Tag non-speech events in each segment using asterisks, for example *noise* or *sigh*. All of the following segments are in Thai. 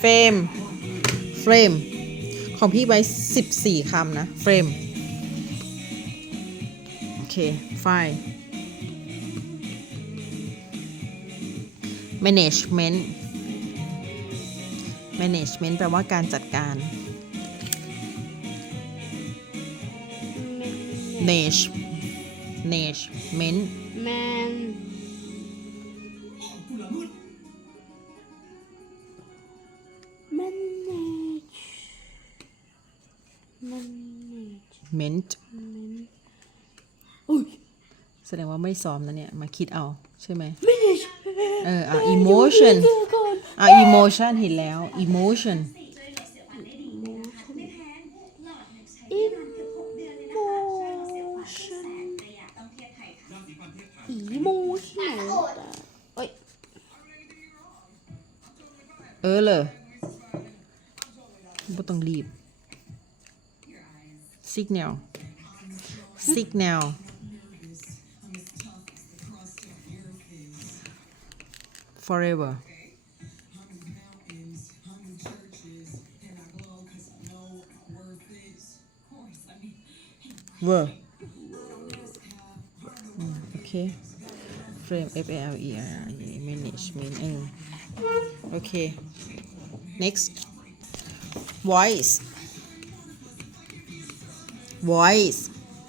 เฟรมเฟรมของพี่ไว้ 14 คำนะ เฟรม โอเค ไฟล์ management management แปลว่าการจัดการ manage management แม ment อุ้ยแสดงว่าไม่ซ้อมนะเนี่ย มาคิดเอาใช่ไหมไม่เนจเอออะ emotion เจอก่อนอะ emotion เห็นแล้ว emotion อิโมชั่นอีโมชั่นเอ้ยเออเลยไม่ต้องรีบ signal signal forever were อืมโอเค frame F A L E R E management เออโอเค next voice voice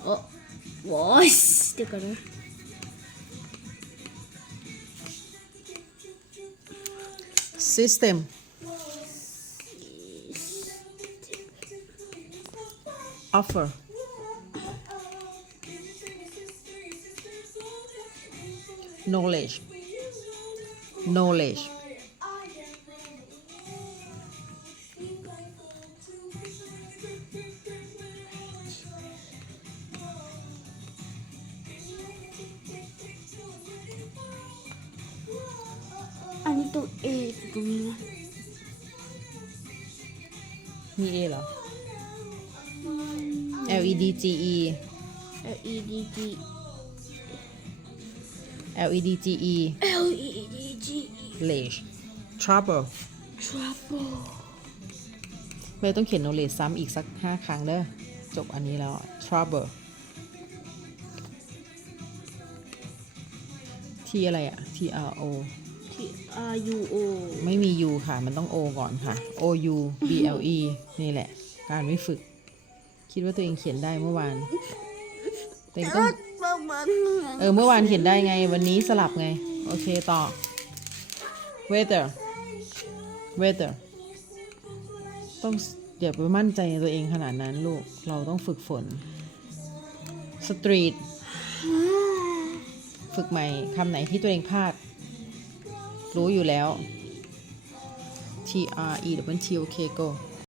เออ voice *laughs* เดี๋ยวก่อนนะ system offer knowledge knowledge ตัว A อยู่ตรงนี้นะมี A เหรอ L E D G E L E D G L E D G E L E D G lage trouble trouble เลยต้องเขียน knowledge ซ้ำอีกสักห้าครั้งเด้อ จบอันนี้แล้ว trouble ที่อะไรอะ T R O T R U O ไม่มี U ค่ะ มันต้อง O ก่อนค่ะ O U B L E นี่แหละ การไม่ฝึก คิดว่าตัวเองเขียนได้เมื่อวานตัวเองต้องเออ เมื่อวานเขียนได้ไง วันนี้สลับไง โอเค ต่อ weather weather ต้องอย่าไปมั่นใจตัวเองขนาดนั้นลูก เราต้องฝึกฝน street ฝึกใหม่คำไหนที่ตัวเองพลาด รู้อยู่แล้ว T R E W T O K go